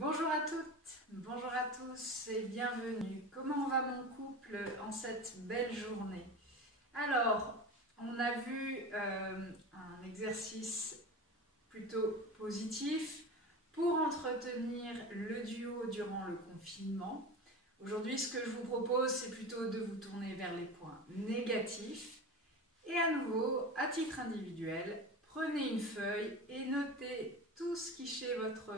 Bonjour à toutes, bonjour à tous et bienvenue. Comment va mon couple en cette belle journée? Alors, on a vu un exercice plutôt positif pour entretenir le duo durant le confinement. Aujourd'hui, ce que je vous propose, c'est plutôt de vous tourner vers les points négatifs. Et à nouveau, à titre individuel, prenez une feuille et notez tout ce qui chez votre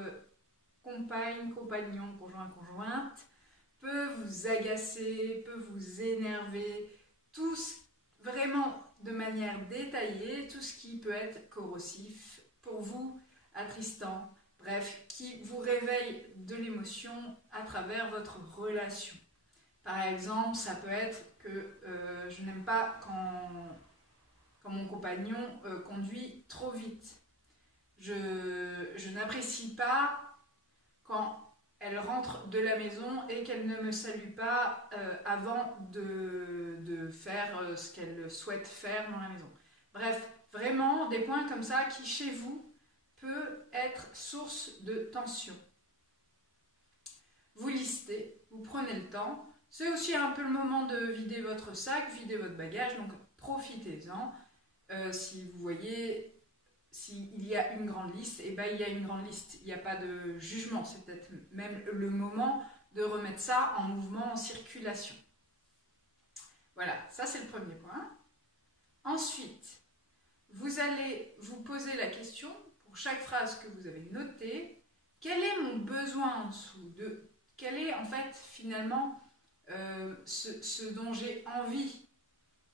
compagne, compagnon, conjoint, conjointe peut vous agacer, peut vous énerver, tout vraiment de manière détaillée, tout ce qui peut être corrosif pour vous, attristant, bref, qui vous réveille de l'émotion à travers votre relation. Par exemple, ça peut être que je n'aime pas quand mon compagnon conduit trop vite. Je n'apprécie pas quand elle rentre de la maison et qu'elle ne me salue pas avant de faire ce qu'elle souhaite faire dans la maison. Bref, vraiment des points comme ça qui chez vous peut être source de tension. Vous listez, vous prenez le temps. C'est aussi un peu le moment de vider votre sac, vider votre bagage, donc profitez-en. Si vous voyez, s'il y a une grande liste, et ben il y a une grande liste, il n'y a pas de jugement, c'est peut-être même le moment de remettre ça en mouvement, en circulation. Voilà, ça c'est le premier point. Ensuite, vous allez vous poser la question, pour chaque phrase que vous avez notée, quel est mon besoin en dessous de, quel est en fait finalement ce dont j'ai envie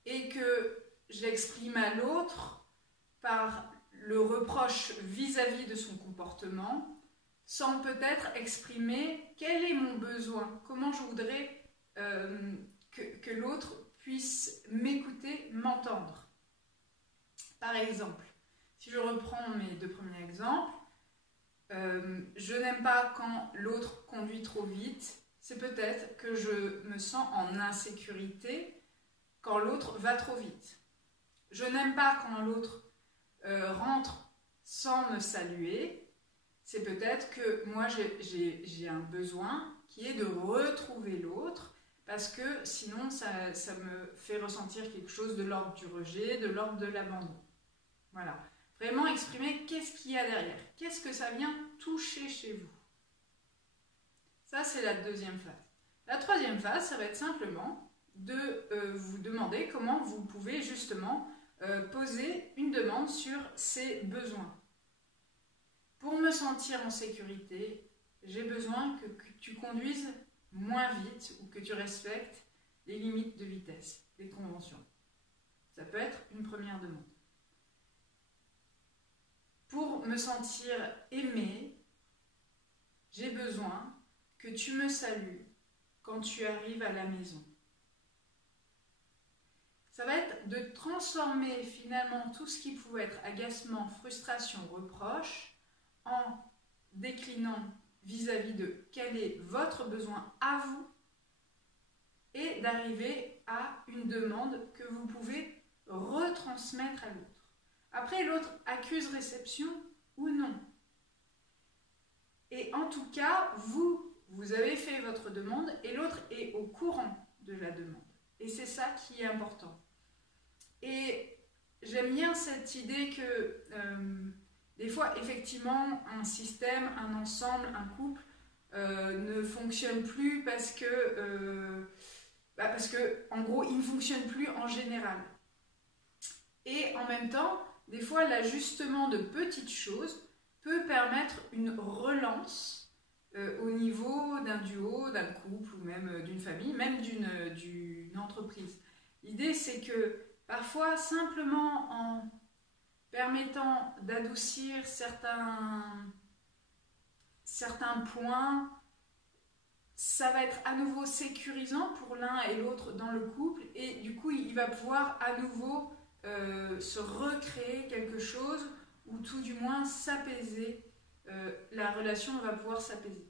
et que je l'exprime à l'autre par le reproche vis-à-vis de son comportement, sans peut-être exprimer quel est mon besoin, comment je voudrais que l'autre puisse m'écouter, m'entendre. Par exemple, si je reprends mes deux premiers exemples, je n'aime pas quand l'autre conduit trop vite, c'est peut-être que je me sens en insécurité quand l'autre va trop vite. Je n'aime pas quand l'autre rentre sans me saluer, c'est peut-être que moi j'ai un besoin qui est de retrouver l'autre parce que sinon ça me fait ressentir quelque chose de l'ordre du rejet, de l'ordre de l'abandon. Voilà, vraiment exprimer qu'est-ce qu'il y a derrière, qu'est-ce que ça vient toucher chez vous. Ça c'est la deuxième phase. La troisième phase, ça va être simplement de vous demander comment vous pouvez justement poser une demande sur ses besoins. Pour me sentir en sécurité, j'ai besoin que tu conduises moins vite ou que tu respectes les limites de vitesse, les conventions. Ça peut être une première demande. Pour me sentir aimée, j'ai besoin que tu me salues quand tu arrives à la maison. Ça va être de transformer finalement tout ce qui pouvait être agacement, frustration, reproche en déclinant vis-à-vis de quel est votre besoin à vous et d'arriver à une demande que vous pouvez retransmettre à l'autre. Après, l'autre accuse réception ou non. Et en tout cas, vous avez fait votre demande et l'autre est au courant de la demande. Et c'est ça qui est important. Et j'aime bien cette idée que des fois, effectivement, un système, un ensemble, un couple ne fonctionne plus parce que, en gros, il ne fonctionne plus en général. Et en même temps, des fois, l'ajustement de petites choses peut permettre une relance au niveau d'un duo, d'un couple ou même d'une famille, même d'une entreprise. L'idée, c'est que parfois, simplement en permettant d'adoucir certains points, ça va être à nouveau sécurisant pour l'un et l'autre dans le couple et du coup, il va pouvoir à nouveau se recréer quelque chose ou tout du moins s'apaiser. La relation va pouvoir s'apaiser.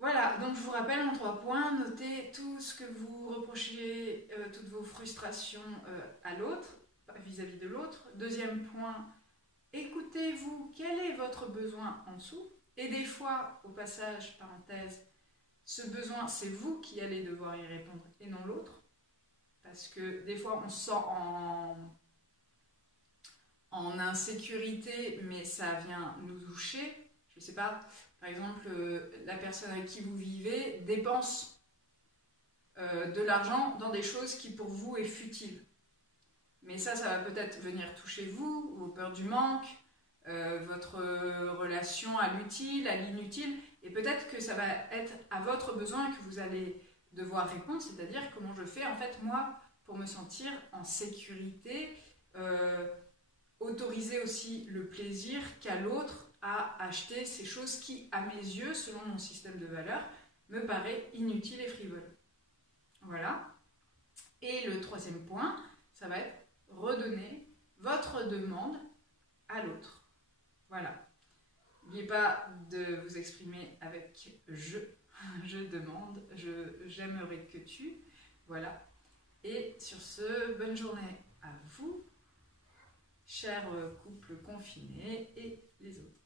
Voilà, donc je vous rappelle en 3 points, notez tout ce que vous reprochez, toutes vos frustrations à l'autre, vis-à-vis de l'autre. Deuxième point, écoutez-vous, quel est votre besoin en dessous? Et des fois, au passage, parenthèse, ce besoin, c'est vous qui allez devoir y répondre et non l'autre. Parce que des fois, on se sent en insécurité, mais ça vient nous toucher. Je ne sais pas, par exemple, la personne avec qui vous vivez dépense de l'argent dans des choses qui pour vous est futile. Mais ça va peut-être venir toucher vous, vos peurs du manque, votre relation à l'utile, à l'inutile, et peut-être que ça va être à votre besoin que vous allez devoir répondre, c'est-à-dire comment je fais en fait moi pour me sentir en sécurité, autoriser aussi le plaisir qu'a l'autre à acheter ces choses qui, à mes yeux, selon mon système de valeurs, me paraît inutile et frivole. Voilà. Et le troisième point, ça va être redonner votre demande à l'autre. Voilà. N'oubliez pas de vous exprimer avec je. Je demande, j'aimerais que tu. Voilà. Et sur ce, bonne journée à vous, chers couples confinés et les autres.